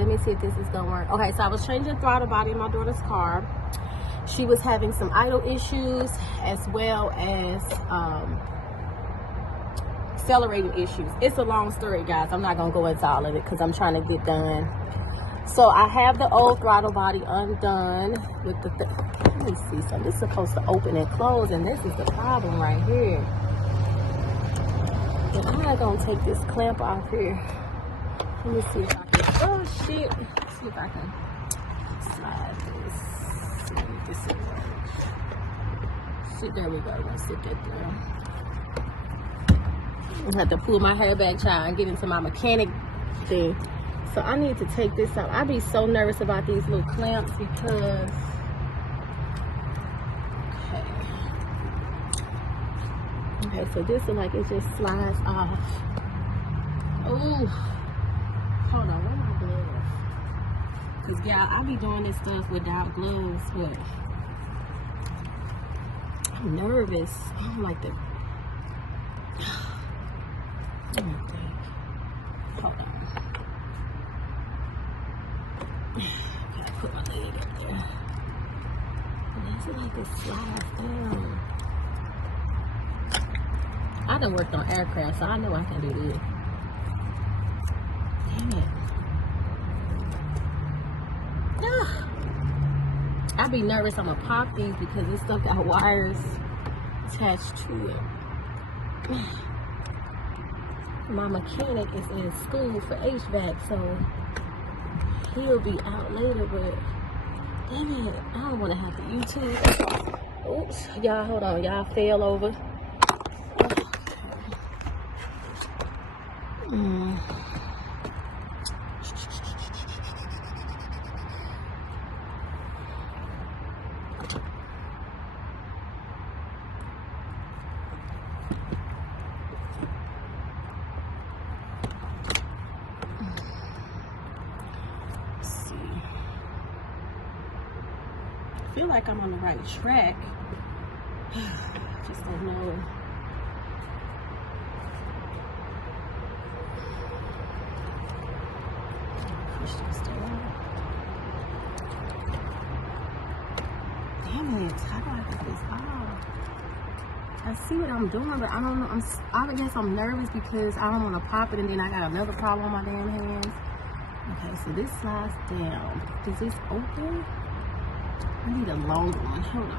let me see if this is gonna work. Okay, so I was changing throttle body in my daughter's car. She was having some idle issues as well as accelerating issues. It's a long story, guys. I'm not gonna go into all of it because I'm trying to get done. So I have the old throttle body undone with the let me see something. This is supposed to open and close, and this is the problem right here. But I'm not gonna take this clamp off here. Let me see if I can. Oh shit! Let's see if I can slide this. See if this will work. See, there we go. I'm gonna sit that there. I have to pull my hair back, child, and get into my mechanic thing. So I need to take this out. I be so nervous about these little clamps because, okay, so this is like it just slides off. Oh, hold on, where are my gloves? Cause y'all, I be doing this stuff without gloves, but I'm nervous. I don't like the. Let me think. Hold on. Gotta put my leg up there. And it's like it slides down. I done worked on aircraft, so I know I can do this. Damn it. Ah. I be nervous I'm gonna pop these because this stuff got wires attached to it. My mechanic is in school for HVAC, so he'll be out later, but dang it, I don't want to have to YouTube. Oops, y'all, hold on, y'all fell over. I feel like I'm on the right track. Just don't know. Push this down. Damn it! How do I get this off? I see what I'm doing, but I don't know. I guess I'm nervous because I don't want to pop it, and then I got another problem on my damn hands. Okay, so this slides down. Does this open? I need a longer one. Hold on.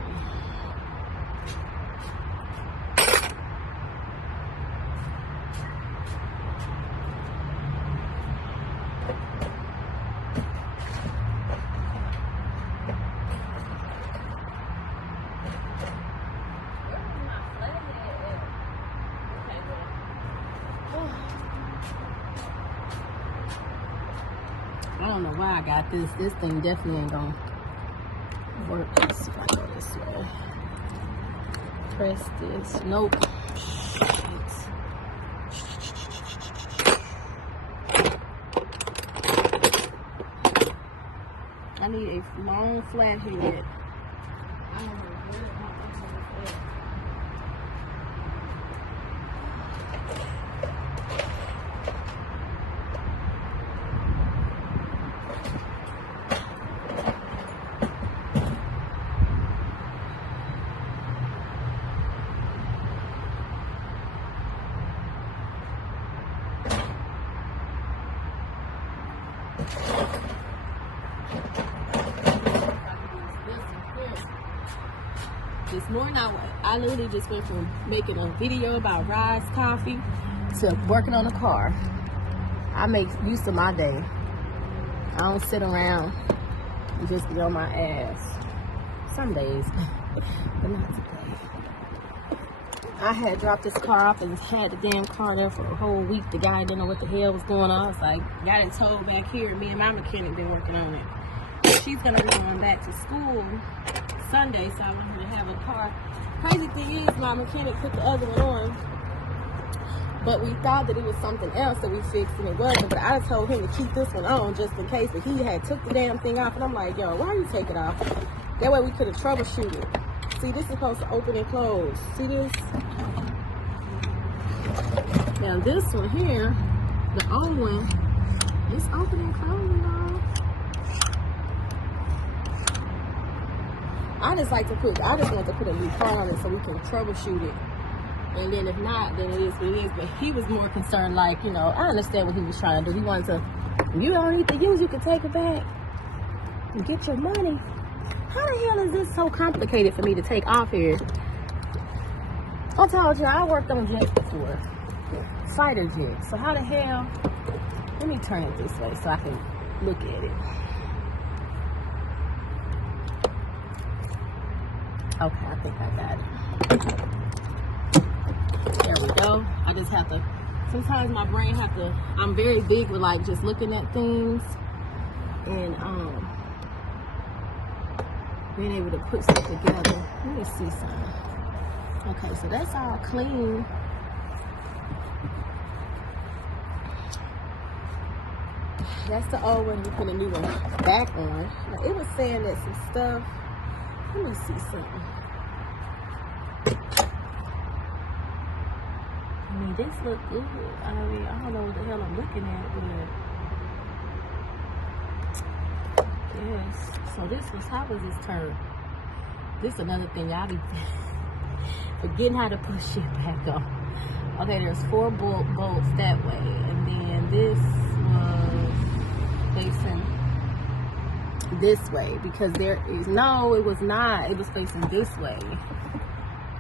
I don't know why I got this. This thing definitely ain't gonna work. Let's see if I go this way. Press this. Nope. Shit. I need a long flat head. I don't know where this morning I literally just went from making a video about Rise Coffee to working on a car. I make use of my day. I don't sit around and just be on my ass. Some days, but not today. I had dropped this car off and had the damn car there for a whole week. The guy didn't know what the hell was going on. I was like, got it towed back here. Me and my mechanic been working on it. She's gonna be going back to school Sunday, so I want her to have a car. Crazy thing is, my mechanic put the other one on, but we thought that it was something else that we fixed and it wasn't. But I told him to keep this one on just in case. But he had took the damn thing off, and I'm like, yo, why you take it off? That way we could have troubleshooted. See, this is supposed to open and close. See this? Now this one here, the old one, it's open and closing, y'all. I just want to put a new part on it so we can troubleshoot it. And then if not, then it is what it is. But he was more concerned, like, you know, I understand what he was trying to do. He wanted to, you don't need to use, you can take it back and get your money. How the hell is this so complicated for me to take off here? I told you, I worked on jets before. Fighter jets. So how the hell, let me turn it this way so I can look at it. Okay, I think I got it. There we go. I just have to, sometimes my brain have to, I'm very big with like just looking at things and being able to put stuff together. Let me see something. Okay, so that's all clean. That's the old one. You put a new one back on. Now, it was saying that some stuff. Let me see something. I mean, this look good. I mean, I don't know what the hell I'm looking at, but yes. So this was, how was this turned? This is another thing I be forgetting how to put shit back on. Okay, there's 4 bolts that way, and then this was facing this way because there is no, it was not. It was facing this way.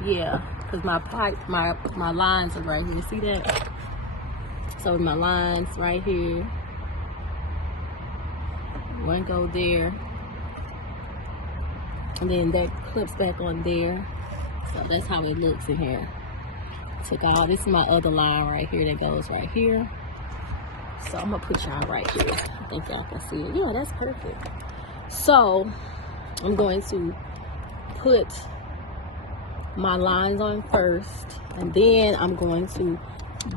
Yeah, because my pipe, my lines are right here. See that? So my lines right here. One go there, and then that clips back on there. So that's how it looks in here. Took all, this is my other line right here that goes right here. So I'm gonna put y'all right here. I think y'all can see it. Yeah, that's perfect. So I'm going to put my lines on first, and then I'm going to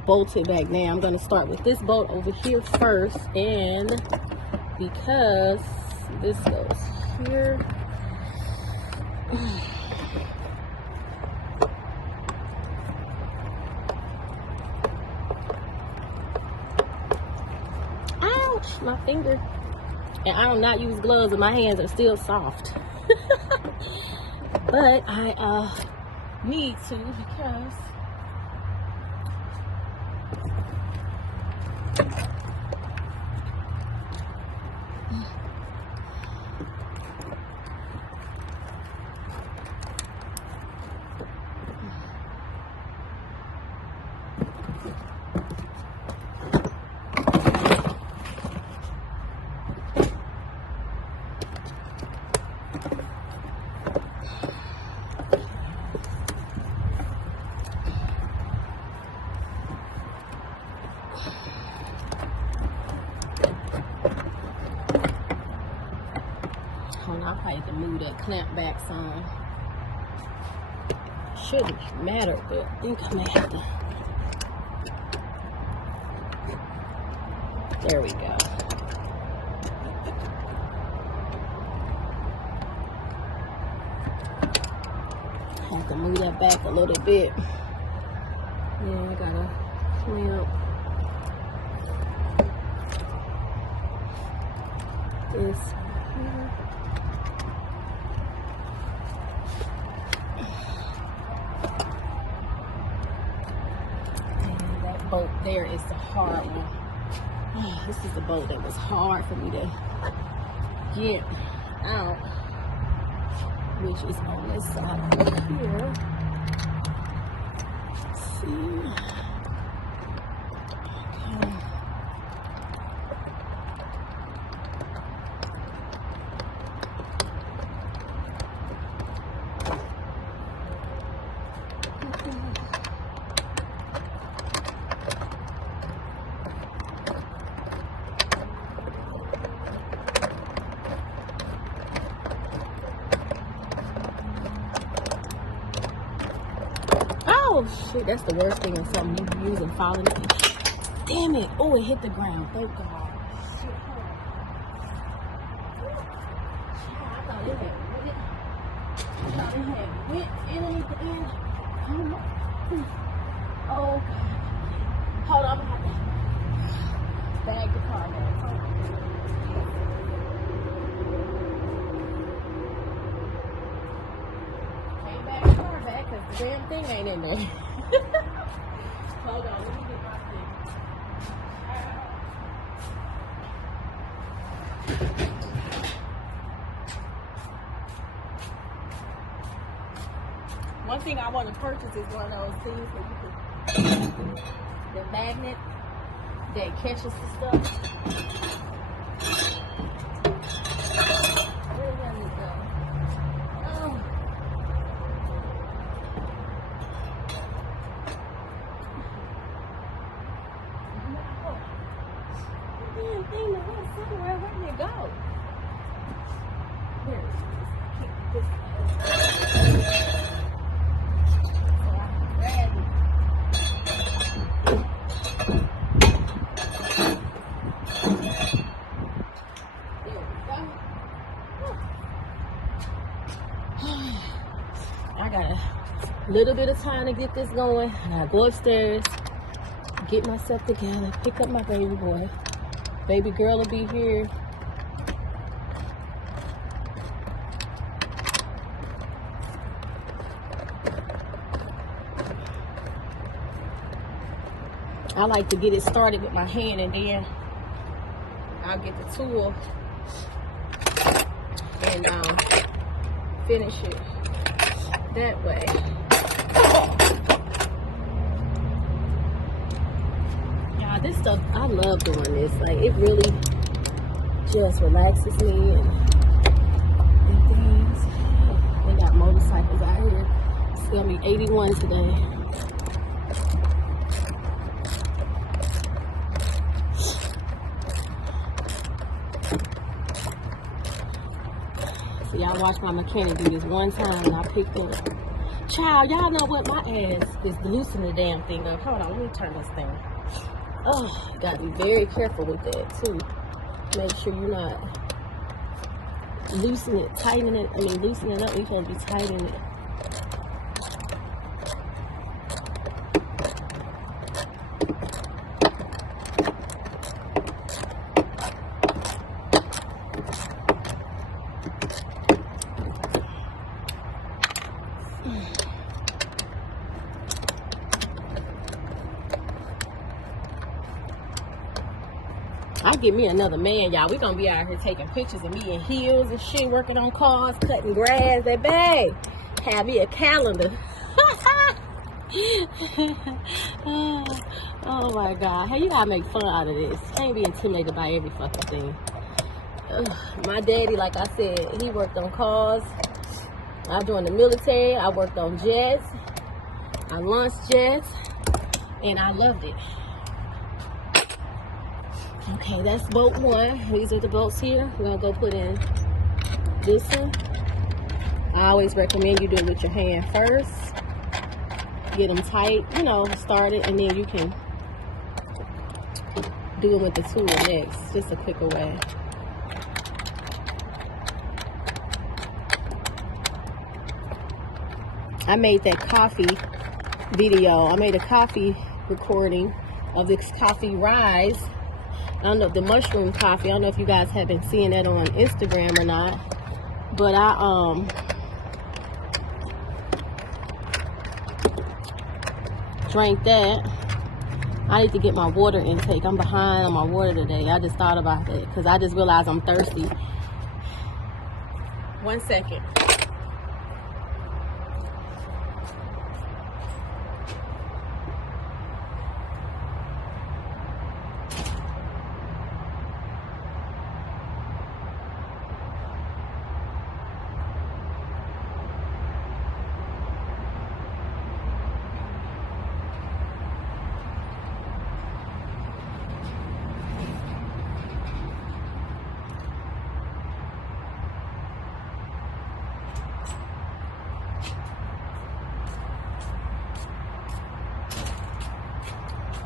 bolt it back. Now I'm going to start with this bolt over here first, and because this goes here, ouch, my finger. And I do not use gloves, and my hands are still soft. But I need to because I'll probably have to move that clamp back some. Shouldn't matter, but I think I may have to. There we go. I have to move that back a little bit. Yeah, I gotta clamp this here. Bolt there is the hard one. Oh, this is the bolt that was hard for me to get out, which is on this side over here. Let's see. Oh shit, that's the worst thing in something you use and falling. Damn it. Oh, it hit the ground. Thank God. Shit, I thought it had went. I thought it had went in. Oh God. Hold on, I'm gonna have to bag the car now. Damn thing ain't in there. Hold on, let me get my thing. One thing I want to purchase is one of those things where you can, the magnet that catches the stuff. Where does it go? Oh. The damn thing that went somewhere. Where did it go? Here it is. Keep this. So I can grab it. There we go. I got a little bit of time to get this going. I gotta go upstairs, get myself together, pick up my baby boy. Baby girl will be here. I like to get it started with my hand and then I'll get the tool and finish it that way. Yeah, this stuff, I love doing this. Like, it really just relaxes me and things. They got motorcycles out here. It's gonna be 81 today. Y'all watched my mechanic do this one time and I picked up. Child, y'all know what? My ass is loosening the damn thing up. Hold on, let me turn this thing. Oh, you gotta be very careful with that too. Make sure you're not loosening it, tightening it. I mean, loosening it up. You're supposed to be tightening it. I'll get me another man, y'all. We're gonna be out here taking pictures of me in heels and shit, working on cars, cutting grass. That bag. Have me a calendar. Oh my God. Hey, you gotta make fun out of this. Can't be intimidated by every fucking thing. My daddy, like I said, he worked on cars. I joined the military. I worked on jets. I launched jets. And I loved it. Okay, that's boat one. These are the bolts here. We're gonna go put in this one. I always recommend you do it with your hand first. Get them tight, you know, start it, and then you can do it with the tool next. Just a quicker way. I made that coffee video. I made a coffee recording of this coffee rise. I don't know, the mushroom coffee. I don't know if you guys have been seeing that on Instagram or not. But I drank that. I need to get my water intake. I'm behind on my water today. I just thought about that because I just realized I'm thirsty. 1 second.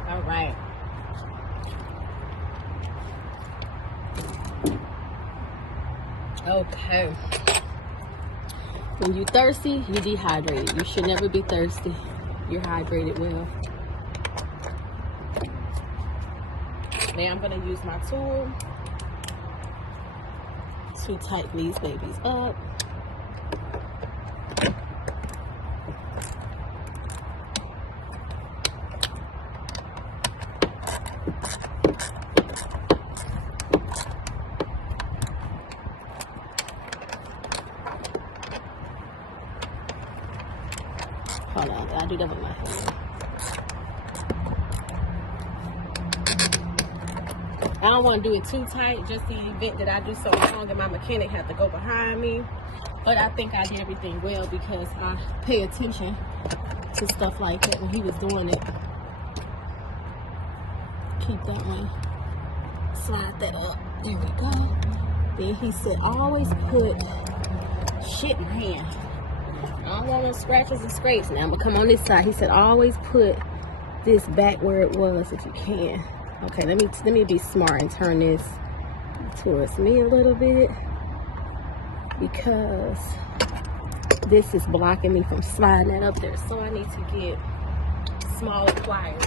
All right. Okay. When you're thirsty, you're dehydrated. You should never be thirsty. You're hydrated well. Now I'm going to use my tool to tighten these babies up. do that with my hand. I don't want to do it too tight, just the event that I do so long and my mechanic had to go behind me. But I think I did everything well because I pay attention to stuff like that when he was doing it. Keep that one. Slide that up. There we go. Then he said, always put shit in my hand. I don't want no scratches and scrapes. Now I'm gonna come on this side. He said, always put this back where it was if you can. Okay, let me be smart and turn this towards me a little bit because this is blocking me from sliding that up there. So I need to get smaller pliers.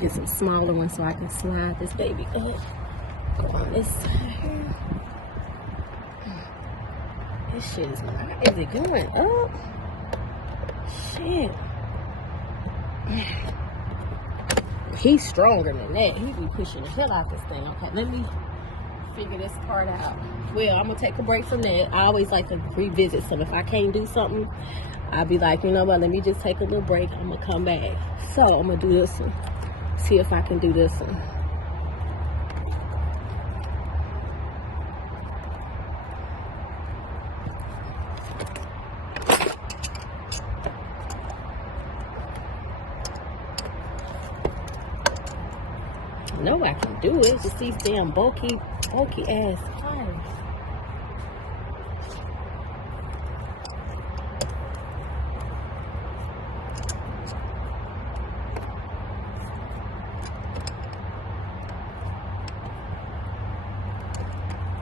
Get some smaller ones so I can slide this baby up. Go on this side here. This shit is not. Is it going up? Shit. He's stronger than that. He be pushing the hell out this thing. Okay, let me figure this part out. Well, I'm gonna take a break from that. I always like to revisit some. If I can't do something, I'll be like, you know what, let me just take a little break. I'm gonna come back. So I'm gonna do this one. See if I can do this one. I know I can do it. Just these damn bulky ass tires.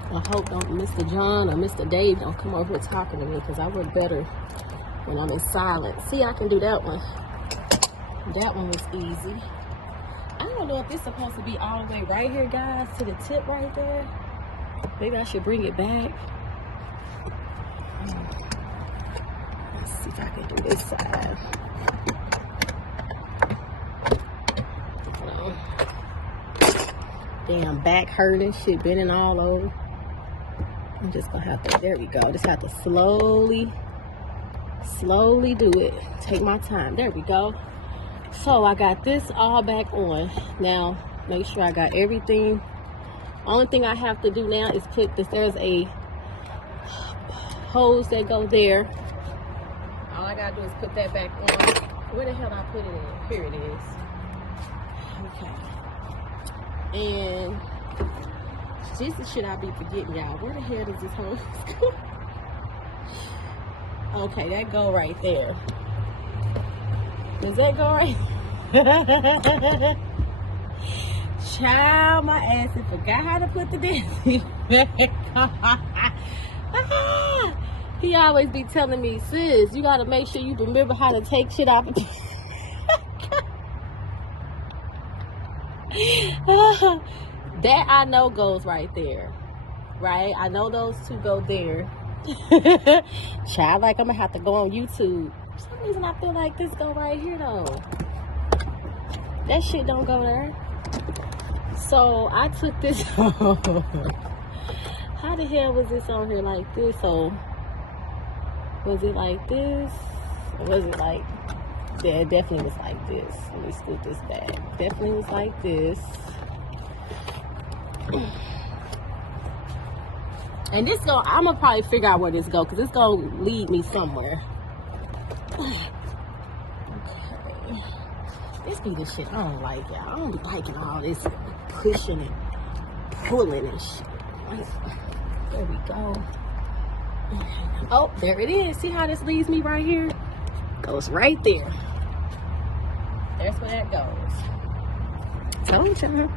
I hope Mr. John or Mr. Dave don't come over here talking to me because I work better when I'm in silence. See, I can do that one. That one was easy. I don't know if this is supposed to be all the way right here, guys, to the tip right there. Maybe I should bring it back. Let's see if I can do this side. Damn back hurting, shit bending all over. I'm just gonna have to, there we go. Just have to slowly do it. Take my time. There we go. So I got this all back on. Now, make sure I got everything. Only thing I have to do now is put this, there's a hose that go there. All I gotta do is put that back on. Where the hell did I put it in? Here it is. Okay. And this is shit I be forgetting, y'all. Where the hell does this hose go? Okay, that go right there. Does that go right? Child, my ass and forgot how to put the damn thing back on. He always be telling me, sis, you gotta make sure you remember how to take shit off. That I know goes right there, right? I know those two go there. Child, like I'm gonna have to go on YouTube. For some reason I feel like this go right here though. That shit don't go there. So I took this. How the hell was this on here like this? So was it like this? Or was it like, yeah, it definitely was like this. Let me scoot this back. Definitely was like this. And this go, I'm gonna probably figure out where this go because it's gonna lead me somewhere. Okay. This be the shit I don't like, y'all. I don't be liking all this pushing and pulling and shit. There we go. Oh, there it is. See how this leads me right here? Goes right there. There's where that goes. Told you.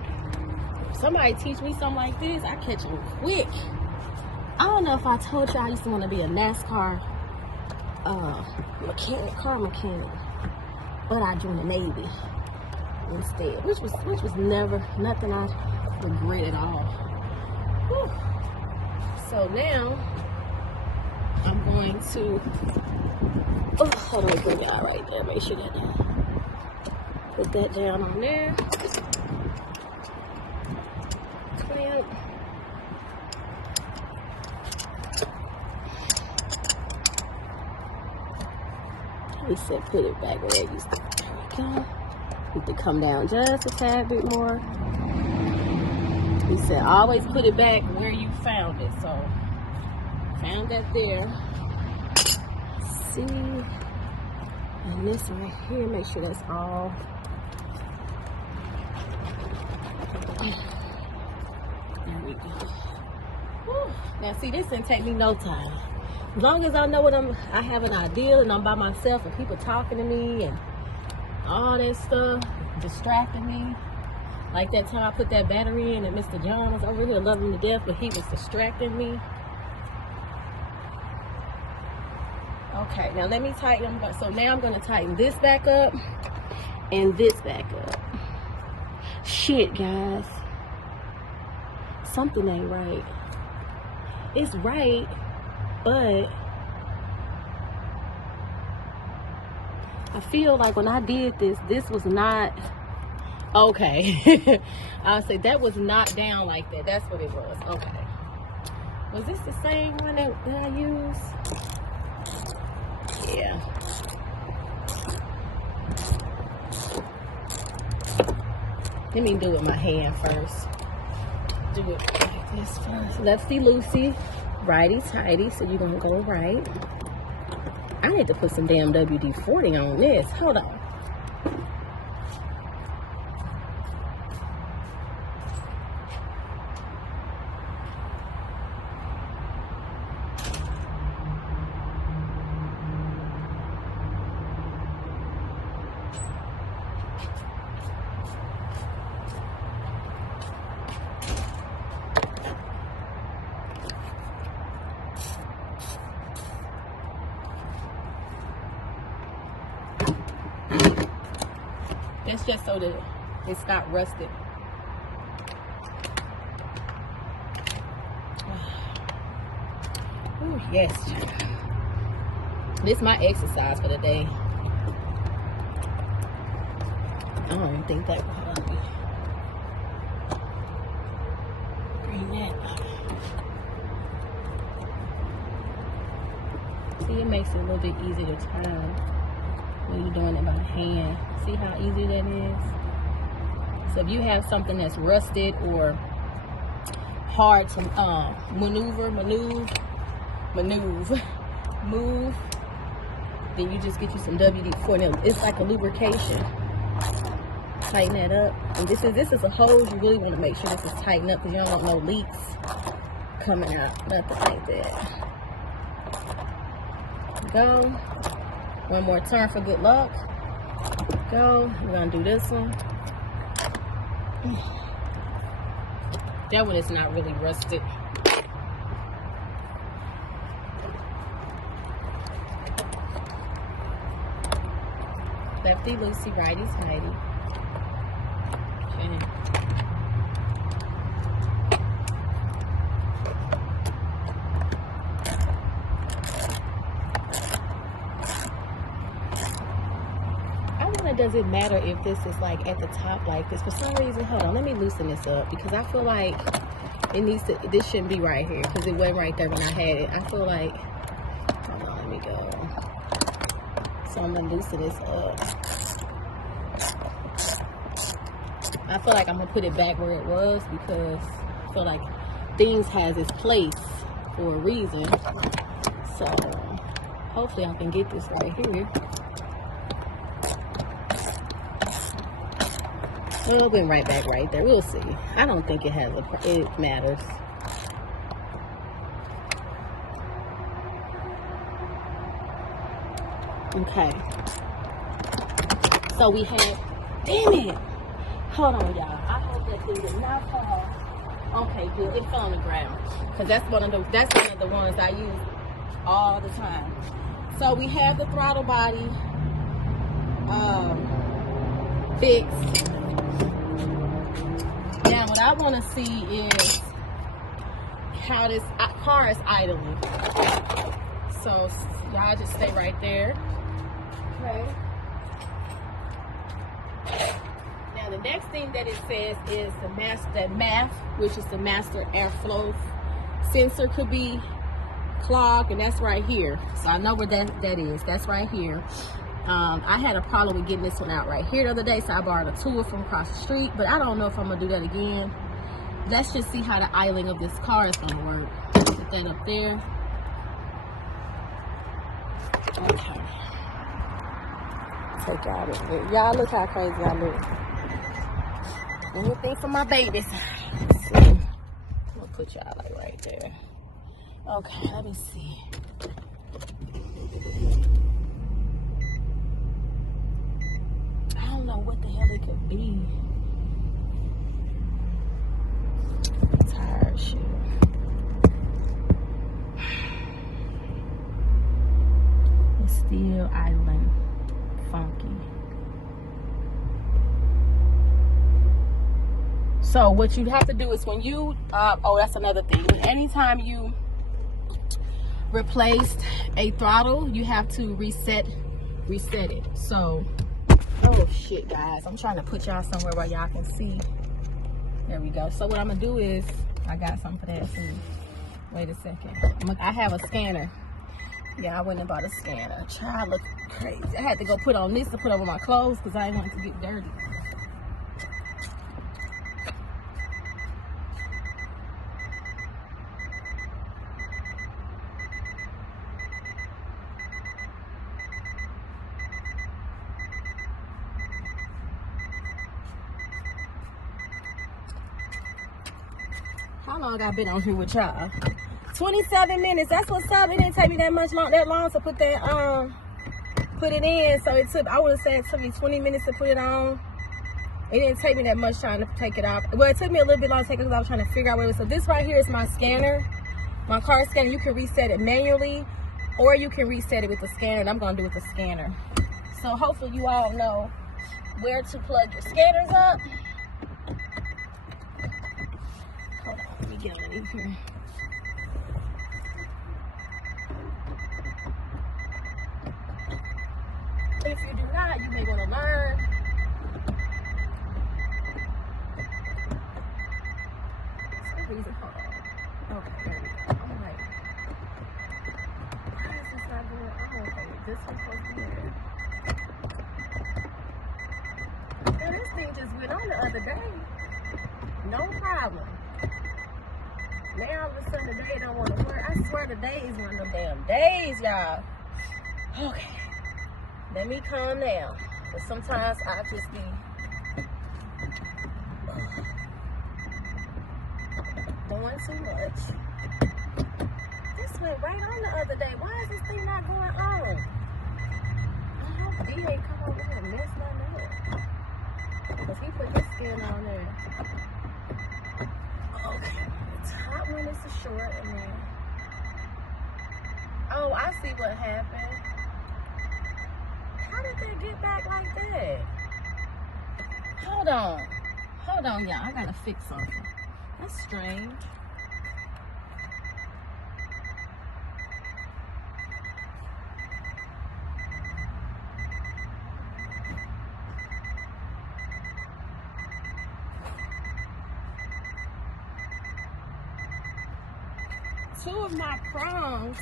Somebody teach me something like this, I catch them quick. I don't know if I told you I used to want to be a NASCAR car mechanic, but I joined the Navy instead, which was never nothing I regret at all. Whew. So now I'm going to hold on, bring that right there. Make sure that Put that down on there. Clamp. He said put it back where it used to. There we go. Need to come down just a tad bit more. He said always put it back where you found it. So found that there. Let's see. And this right here, make sure that's all. There we go. Whew. Now see, this didn't take me no time. As long as I know what I have an idea and I'm by myself and people talking to me and all that stuff, distracting me. Like that time I put that battery in and Mr. John was over here loving him to death, but he was distracting me. Okay, now let me tighten them. So now I'm going to tighten this back up and this back up. Shit, guys. Something ain't right. It's right, but I feel like when I did this, this was not okay. I'll say that was not down like that. That's what it was. Okay. Was this the same one that I used? Yeah. Let me do it with my hand first. Do it like this first. Lefty loosey, righty tighty. So you're gonna go right. I need to put some damn WD-40 on this. Hold on. It's just so that it's not rusted. Oh, yes. This is my exercise for the day. I don't even think that will help me. Bring that up. See, it makes it a little bit easier to turn when you're doing it by hand. See how easy that is? So if you have something that's rusted or hard to move, then you just get you some WD-40. It's like a lubrication. Tighten that up. And this is a hose. You really want to make sure this is tightened up because you don't want no leaks coming out. Nothing like that. Go. One more turn for good luck. Go. We're gonna do this one. That one is not really rusted. Lefty loosey, righty tighty. Okay. Does it matter if this is like at the top like this? For some reason, hold on, let me loosen this up because I feel like it needs to, this shouldn't be right here because it wasn't right there when I had it. I feel like, hold on, let me go. So I'm gonna loosen this up. I feel like I'm gonna put it back where it was because I feel like things has its place for a reason. So hopefully I can get this right here. Well, it went right back right there. We'll see. I don't think it has it matters. Okay. So we have, damn it. Hold on, y'all. I hope that thing did not fall. Okay, good. It fell on the ground. Because that's one of the ones I use all the time. So we have the throttle body fixed. Now, what I want to see is how this car is idling. So, y'all just stay right there. Okay. Now the next thing that it says is the MAF, which is the master airflow sensor, could be clogged, and that's right here. So I know where that is. That's right here. I had a problem with getting this one out right here the other day, so I borrowed a tool from across the street, but I don't know if I'm gonna do that again. Let's just see how the idling of this car is gonna work. Put that up there. Okay. Take out it. Y'all look how crazy I look. Anything for my babies. Let's see. I'm gonna put y'all like right there. Okay, let me see. I don't know what the hell it could be. Tired shit. It's still idling funky. So what you have to do is when you oh, that's another thing. Anytime you replaced a throttle, you have to reset it. So, oh shit, guys, I'm trying to put y'all somewhere where y'all can see. There we go. So what I'm gonna do is, I got something for that too. Wait a second. I have a scanner. Yeah, I went and bought a scanner. Child, look crazy. I had to go put on this to put over my clothes because I didn't want it to get dirty. How long I been on here with y'all? 27 minutes. That's what's up. It didn't take me that long to put that put it in. So it took, I would have said it took me 20 minutes to put it on. It didn't take me that much time to take it off. Well, it took me a little bit long to take it because I was trying to figure out what it was. So this right here is my scanner, my car scanner. You can reset it manually, or you can reset it with the scanner. And I'm gonna do it with the scanner. So hopefully you all know where to plug your scanners up. Hold on, let me get underneath here. If you do not, you may want to learn. For some reason, hold on. Okay, there we go. I'm like, why is this not going on? Okay, this one's supposed to be there. Now, this thing just went on the other day. No problem. Now, all of a sudden, the day don't want to work. I swear the day is one of them damn days, y'all. Okay. Let me calm down. But sometimes I just be doing too much. This went right on the other day. Why is this thing not going on? I hope D ain't come over here and mess nothing up. Because he put his skin on there. Okay. The top one is the short and then. Oh, I see what happened. How did they get back like that? Hold on, y'all. I gotta fix something. That's strange. Two of my prongs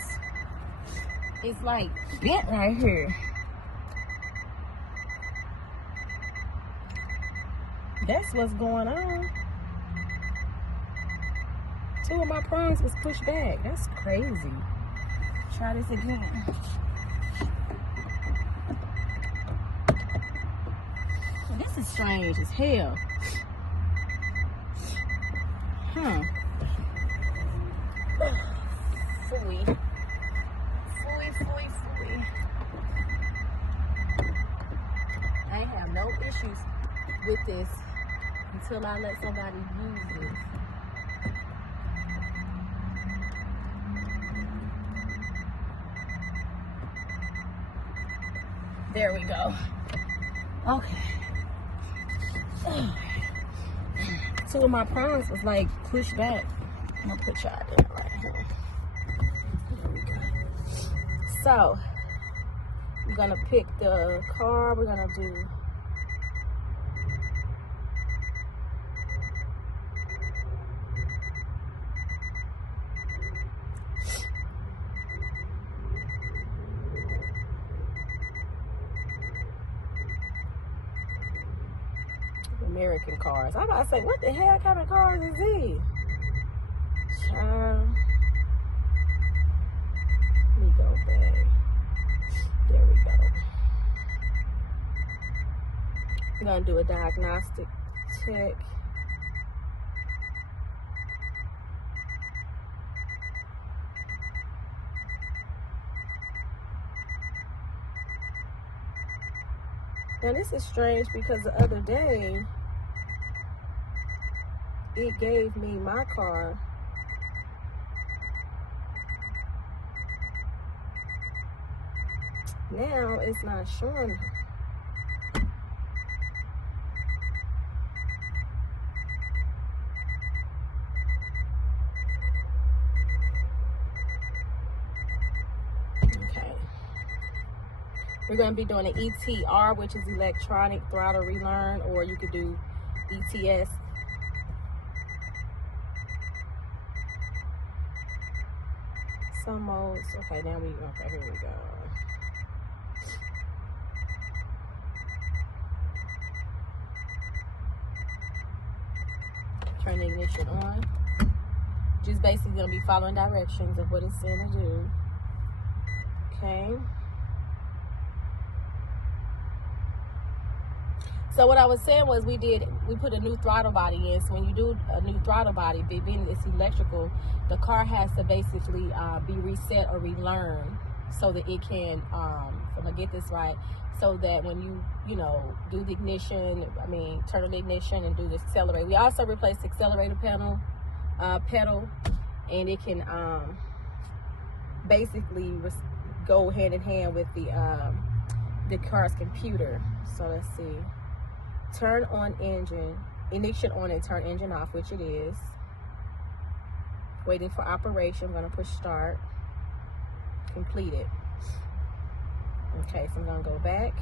is like bent right here. That's what's going on. Two of my prongs was pushed back. That's crazy. Try this again. This is strange as hell. Huh. Fooey. I ain't have no issues with this until I let somebody use this. There we go. Okay. Two of my prongs was like pushed back. I'm gonna put y'all there right here. There we go. So we're gonna pick the car. We're gonna do American cars. I'm about to say, what the hell kind of cars is these? Child. Let me go back. There we go. I'm going to do a diagnostic check. Now this is strange because the other day it gave me my car now it's not showing. We're going to be doing an ETR, which is electronic throttle relearn, or you could do ETS. Some modes. Okay, now okay, here we go. Turn the ignition on. Just basically going to be following directions of what it's saying to do. Okay. So what I was saying was we put a new throttle body in. So when you do a new throttle body, being it's electrical, the car has to basically be reset or relearn so that it can, if I'm gonna get this right, so that when you do the ignition, turn on the ignition and do the accelerator. We also replaced the accelerator pedal, and it can basically go hand in hand with the car's computer. So let's see. Turn on engine, ignition on and turn engine off, which it is. Waiting for operation. I'm going to push start. Completed. Okay, so I'm going to go back.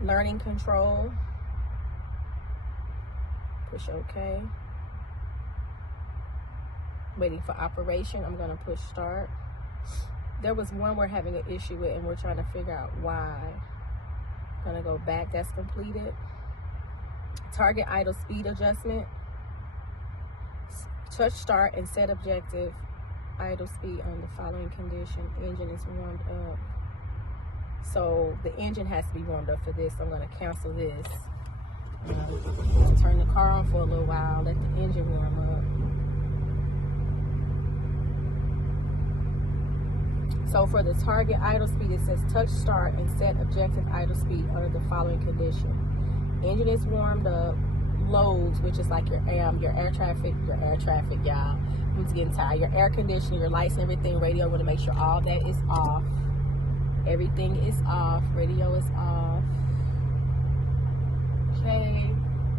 Learning control. Push OK. Waiting for operation. I'm going to push start. There was one we're having an issue with and we're trying to figure out why. I'm going to go back. That's completed. Target idle speed adjustment. Touch start and set objective idle speed on the following condition. Engine is warmed up. So the engine has to be warmed up for this. I'm going to cancel this. Turn the car on for a little while. Let the engine warm up. So for the target idle speed, it says touch start and set objective idle speed under the following condition. Engine is warmed up, loads, which is like your air traffic, y'all. I'm just getting tired. Your air conditioning, your lights and everything, radio, I want to make sure all that is off. Everything is off. Radio is off. Okay.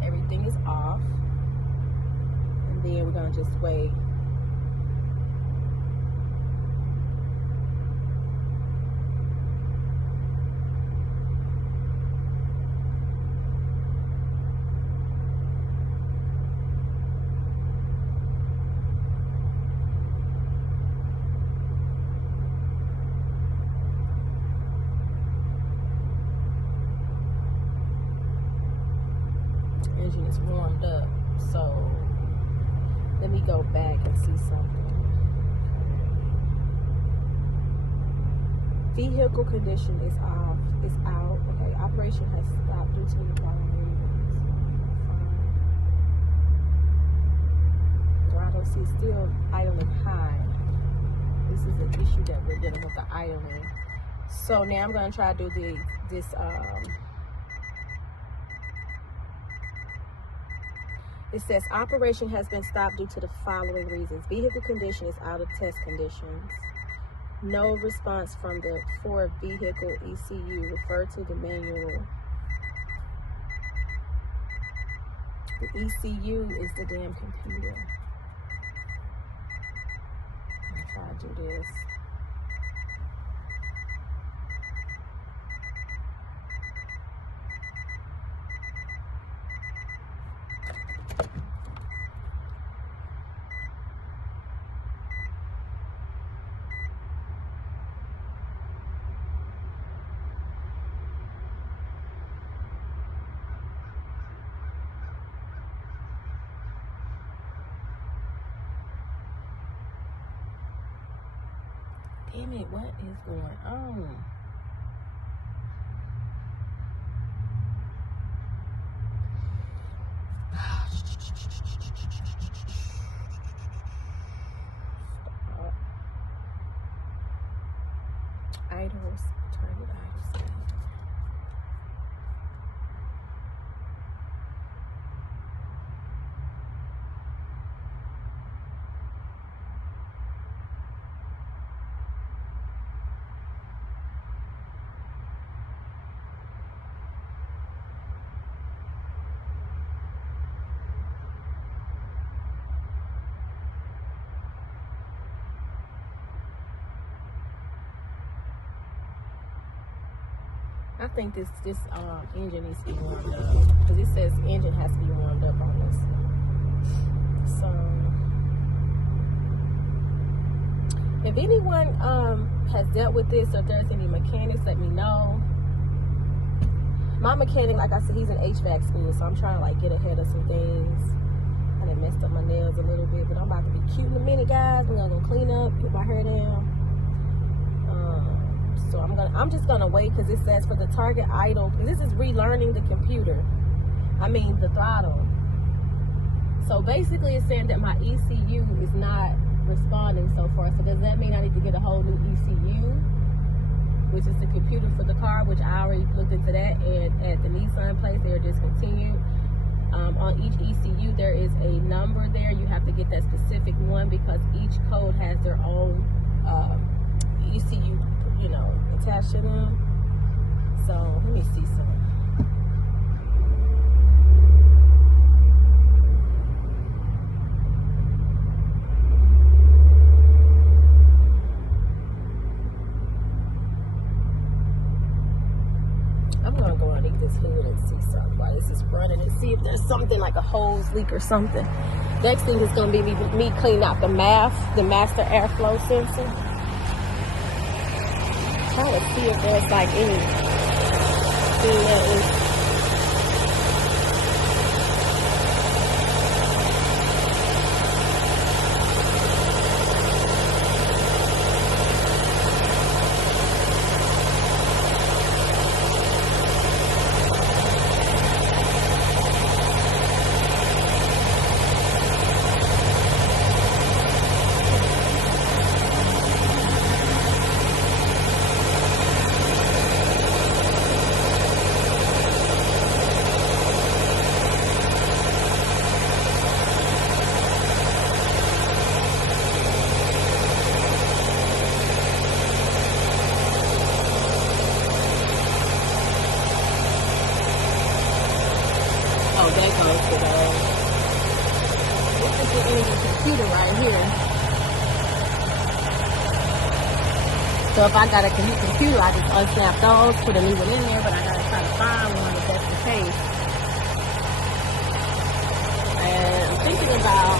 Everything is off. And then we're going to just wait. Engine is warmed up, so let me go back and see something. Vehicle condition is off, is out. Okay, operation has stopped due to the following reasons. Throttle is still idling high. This is an issue that we're dealing with, the idling. So now I'm going to try to do this it says operation has been stopped due to the following reasons. Vehicle condition is out of test conditions. No response from the Ford vehicle ECU. Refer to the manual. The ECU is the damn computer. I'm trying to do this. Damn it, what is going on? Idles, target idles. I think this engine needs to be warmed up because it says engine has to be warmed up on this. So if anyone has dealt with this, or if there's any mechanics, let me know. My mechanic, like I said, he's in HVAC school, so I'm trying to like get ahead of some things. I done messed up my nails a little bit, but I'm about to be cute in a minute, guys. I'm gonna go clean up, get my hair down. So I'm just gonna wait because it says for the target idle. This is relearning the computer. I mean the throttle. So basically, it's saying that my ECU is not responding so far. So does that mean I need to get a whole new ECU, which is the computer for the car, which I already looked into that. And at the Nissan place, they're discontinued. On each ECU, there is a number there. You have to get that specific one because each code has their own ECU, you know, attached to them. So let me see some. I'm gonna go underneath this hood and see something while this is running and see if there's something like a hose leak or something. Next thing is gonna be me cleaning out the master airflow sensor. Trying to see if there's like anything that is. Oh, that goes to this is the engine computer right here. So if I got a new computer, I just unsnap those, put a new one in there, but I gotta try to find one if that's the case. And I'm thinking about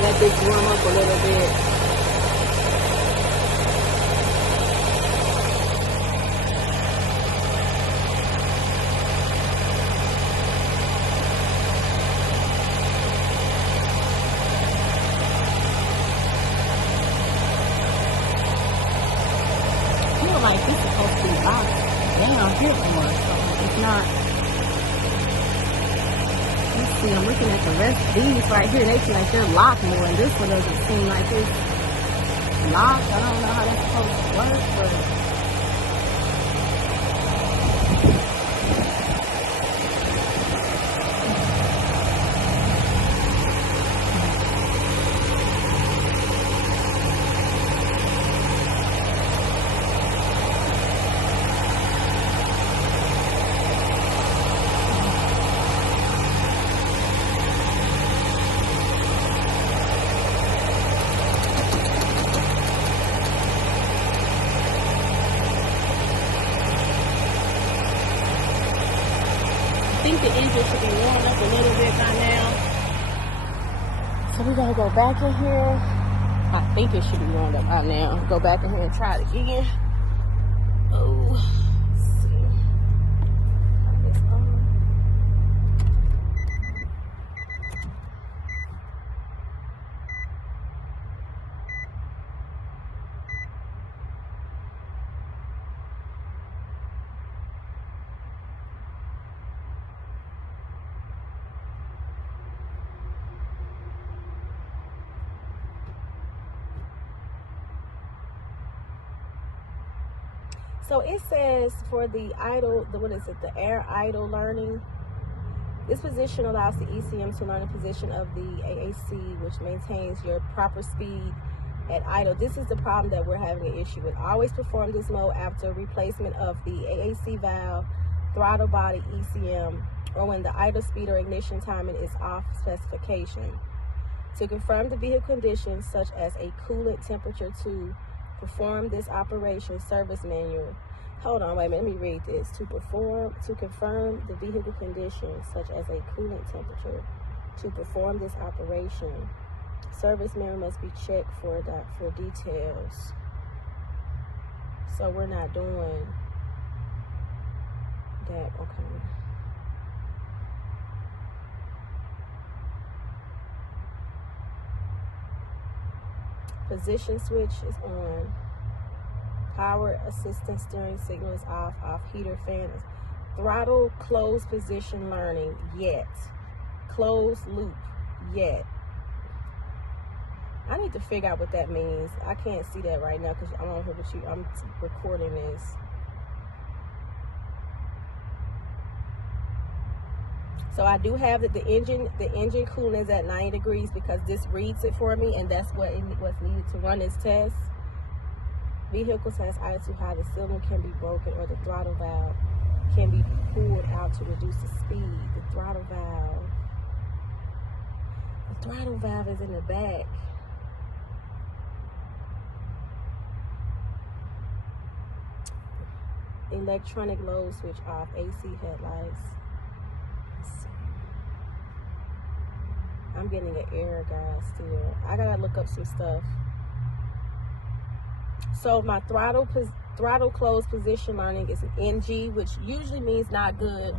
let this warm up a little bit. I feel like this is supposed to be locked down here more, so it's not. Let's see, I'm looking at the rest of these right here. They feel like they're locked more, and this one doesn't seem like it's locked. I don't know how that's supposed to work, but think the engine should be warmed up a little bit by now. So we're gonna go back in here. I think it should be warmed up by now. Go back in here and try it again. Oh, let's see. Turn this on. So it says for the idle, the air idle learning, this position allows the ECM to learn the position of the AAC, which maintains your proper speed at idle. This is the problem that we're having an issue with. Always perform this mode after replacement of the AAC valve, throttle body, ECM, or when the idle speed or ignition timing is off specification. To confirm the vehicle conditions, such as a coolant temperature, to perform this operation, service manual. Hold on, wait a minute, let me read this. To confirm the vehicle conditions, such as a coolant temperature, to perform this operation, service manual must be checked for details. So we're not doing that, okay. Position switch is on. Power assistant steering signal is off. Off heater fan is. Throttle closed position learning, yet. Closed loop, yet. I need to figure out what that means. I can't see that right now because I'm on here with you. I'm recording this. So I do have that the engine coolant is at 90 degrees because this reads it for me, and that's what's needed to run this test. Vehicles has idle too high, the cylinder can be broken, or the throttle valve can be pulled out to reduce the speed. The throttle valve is in the back. Electronic load switch off, AC headlights. I'm getting an error, guys, still. I gotta look up some stuff. So my throttle closed position learning is an NG, which usually means not good.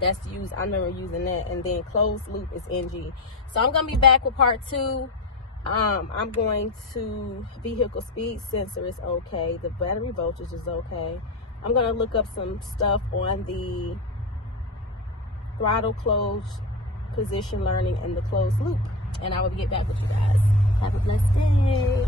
That's used, I remember using that. And then closed loop is NG. So I'm gonna be back with part 2. I'm going to vehicle speed sensor is okay. The battery voltage is okay. I'm gonna look up some stuff on the throttle closed position learning and the closed loop, and I will get back with you guys. Have a blessed day.